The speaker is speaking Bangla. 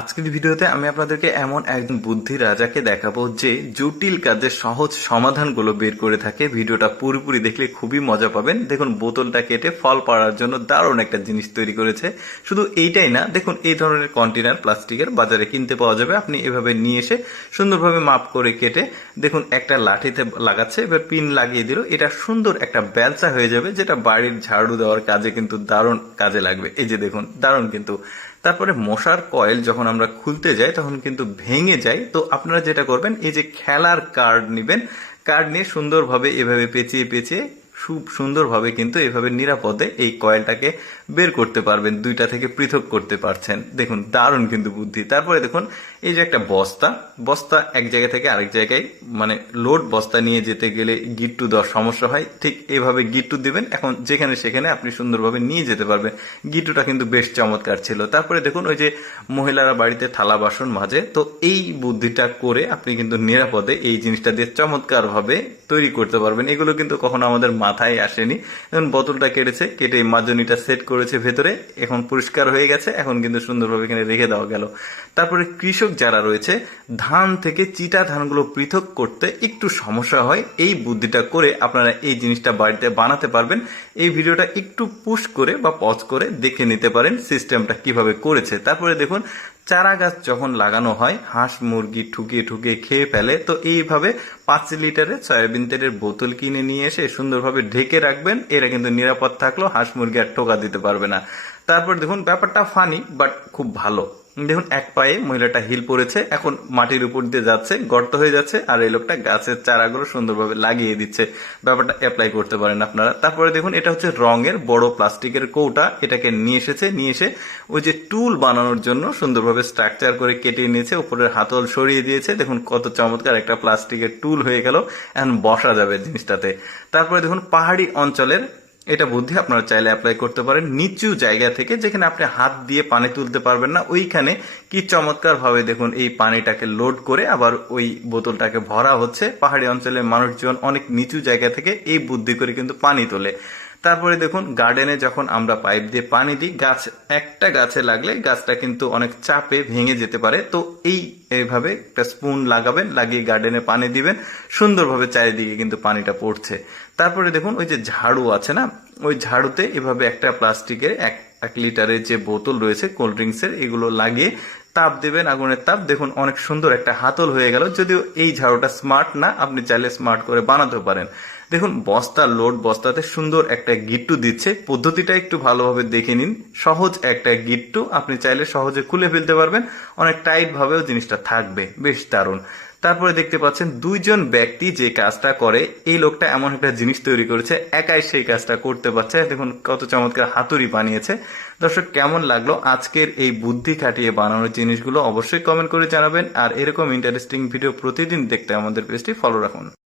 আজকের ভিডিওতে আমি আপনাদেরকে এমন একজন বুদ্ধি রাজাকে দেখাবো যে জটিল কাজের সহজ সমাধানগুলো বের করে থাকে। ভিডিওটা পুরোপুরি দেখলে খুবই মজা পাবেন। দেখুন, বোতলটা কেটে ফল পাড়ার জন্য দারুণ একটা জিনিস তৈরি করেছে। শুধু এইটাই না, দেখুন এই ধরনের কন্টেনার প্লাস্টিকের বাজারে কিনতে পাওয়া যাবে। আপনি এভাবে নিয়ে এসে সুন্দরভাবে মাপ করে কেটে দেখুন একটা লাঠিতে লাগাচ্ছে, এবার পিন লাগিয়ে দিল, এটা সুন্দর একটা বেলচা হয়ে যাবে, যেটা বাড়ির ঝাড়ু দেওয়ার কাজে কিন্তু দারুণ কাজে লাগবে। এই যে দেখুন, দারুণ কিন্তু। তারপরে মশার কয়েল যখন আমরা খুলতে যাই তখন কিন্তু ভেঙে যায়। তো আপনারা যেটা করবেন, এই যে খেলার কার্ড নিবেন, কার্ড নিয়ে সুন্দরভাবে এভাবে পেঁচিয়ে পেঁচিয়ে খুব সুন্দরভাবে কিন্তু এভাবে নিরাপদে এই কয়েলটাকে বের করতে পারবেন, দুইটা থেকে পৃথক করতে পারছেন। দেখুন, দারুণ কিন্তু বুদ্ধি। তারপরে দেখুন, এই যে একটা বস্তা, বস্তা এক জায়গা থেকে আরেক জায়গায়, মানে লোড বস্তা নিয়ে যেতে গেলে গিট্টু দেওয়ার সমস্যা হয়, ঠিক এইভাবে গিট্টু দিবেন, এখন যেখানে সেখানে আপনি সুন্দরভাবে নিয়ে যেতে পারবেন। গিট্টুটা কিন্তু বেশ চমৎকার ছিল। তারপরে দেখুন, ওই যে মহিলারা বাড়িতে থালা বাসন মাজে, তো এই বুদ্ধিটা করে আপনি কিন্তু নিরাপদে এই জিনিসটা দিয়ে চমৎকার ভাবে তৈরি করতে পারবেন। এগুলো কিন্তু কখনো আমাদের মাথায় আসেনি। এখন বোতলটা কেটেছে, কেটে মাজনিটা সেট করেছে ভেতরে, এখন পরিষ্কার হয়ে গেছে, এখন কিন্তু সুন্দরভাবে এখানে রেখে দেওয়া গেল। তারপরে কৃষক যারা রয়েছে, ধান থেকে চিটা ধানগুলো পৃথক করতে একটু সমস্যা হয়, এই বুদ্ধিটা করে আপনারা এই জিনিসটা বাড়িতে বানাতে পারবেন। এই ভিডিওটা একটু পুশ করে বা পজ করে দেখে নিতে পারেন সিস্টেমটা কিভাবে করেছে। তারপরে দেখুন, চারা গাছ যখন লাগানো হয়, হাঁস মুরগি ঠুকিয়ে ঠুকিয়ে খেয়ে ফেলে, তো এইভাবে 5 লিটারের সয়াবিন তেলের বোতল কিনে নিয়ে এসে সুন্দরভাবে ঢেকে রাখবেন, এরা কিন্তু নিরাপদ থাকলো, হাঁস মুরগি আর টোকা দিতে পারবে না। তারপর দেখুন, ব্যাপারটা ফানি বাট খুব ভালো। দেখুন, এক পায়ে মহিলাটা হিল পড়েছে, এখন মাটির উপর দিয়ে যাচ্ছে, গর্ত হয়ে যাচ্ছে, আর এই লোকটা গাছের চারাগুলো সুন্দরভাবে লাগিয়ে দিচ্ছে। ব্যাপারটা অ্যাপ্লাই করতে পারেন আপনারা। তারপরে দেখুন, এটা হচ্ছে রঙের বড় প্লাস্টিকের কৌটা, এটাকে নিয়ে এসেছে, নিয়ে এসে ওই যে টুল বানানোর জন্য সুন্দরভাবে স্ট্রাকচার করে কেটে নিয়েছে, উপরের হাতল সরিয়ে দিয়েছে। দেখুন কত চমৎকার একটা প্লাস্টিকের টুল হয়ে গেল, এখন বসা যাবে জিনিসটাতে। তারপরে দেখুন, পাহাড়ি অঞ্চলের এটা বুদ্ধি আপনারা চাইলে অ্যাপ্লাই করতে পারেন। নিচু জায়গা থেকে যেখানে আপনি হাত দিয়ে পানি তুলতে পারবেন না, ওইখানে কি চমৎকার ভাবে দেখুন এই পানিটাকে লোড করে আবার ওই বোতলটাকে ভরা হচ্ছে। পাহাড়ি অঞ্চলের মানুষজন অনেক নিচু জায়গা থেকে এই বুদ্ধি করে কিন্তু পানি তোলে। তারপরে দেখুন, গার্ডেনে যখন আমরা পাইপ দিয়ে পানি দিই, গাছ একটা গাছে লাগলে গাছটা কিন্তু অনেক চাপে ভেঙে যেতে পারে, তো এইভাবে একটা স্পুন লাগাবেন, লাগিয়ে গার্ডেনে পানি দিবেন, সুন্দরভাবে চারিদিকে কিন্তু পানিটা পড়ছে। তারপরে দেখুন, ওই যে ঝাড়ু আছে না, ওই ঝাড়ুতে এভাবে একটা প্লাস্টিকের এক লিটারের যে বোতল রয়েছে কোল্ড ড্রিঙ্কসের, এগুলো লাগিয়ে তাপ দেবেন, আগুনের তাপ, দেখুন অনেক সুন্দর একটা হাতল হয়ে গেল। যদিও এই ঝাড়ুটা স্মার্ট না, আপনি চাইলে স্মার্ট করে বানাতে পারেন। দেখুন, বস্তার লোড বস্তাতে সুন্দর একটা গিট্টু দিচ্ছে, পদ্ধতিটা একটু ভালোভাবে দেখে নিন। সহজ একটা গিট্টু, আপনি চাইলে সহজে খুলে ফেলতে পারবেন, অনেক টাইট ভাবেও জিনিসটা থাকবে, বেশ দারুণ। তারপরে দেখতে পাচ্ছেন দুইজন ব্যক্তি যে কাজটা করে, এই লোকটা এমন একটা জিনিস তৈরি করেছে, একাই সেই কাজটা করতে পারছে। দেখুন কত চমৎকার হাতুড়ি বানিয়েছে। দর্শক, কেমন লাগলো আজকের এই বুদ্ধি খাটিয়ে বানানোর জিনিসগুলো অবশ্যই কমেন্ট করে জানাবেন। আর এরকম ইন্টারেস্টিং ভিডিও প্রতিদিন দেখতে আমাদের পেজটি ফলো রাখুন।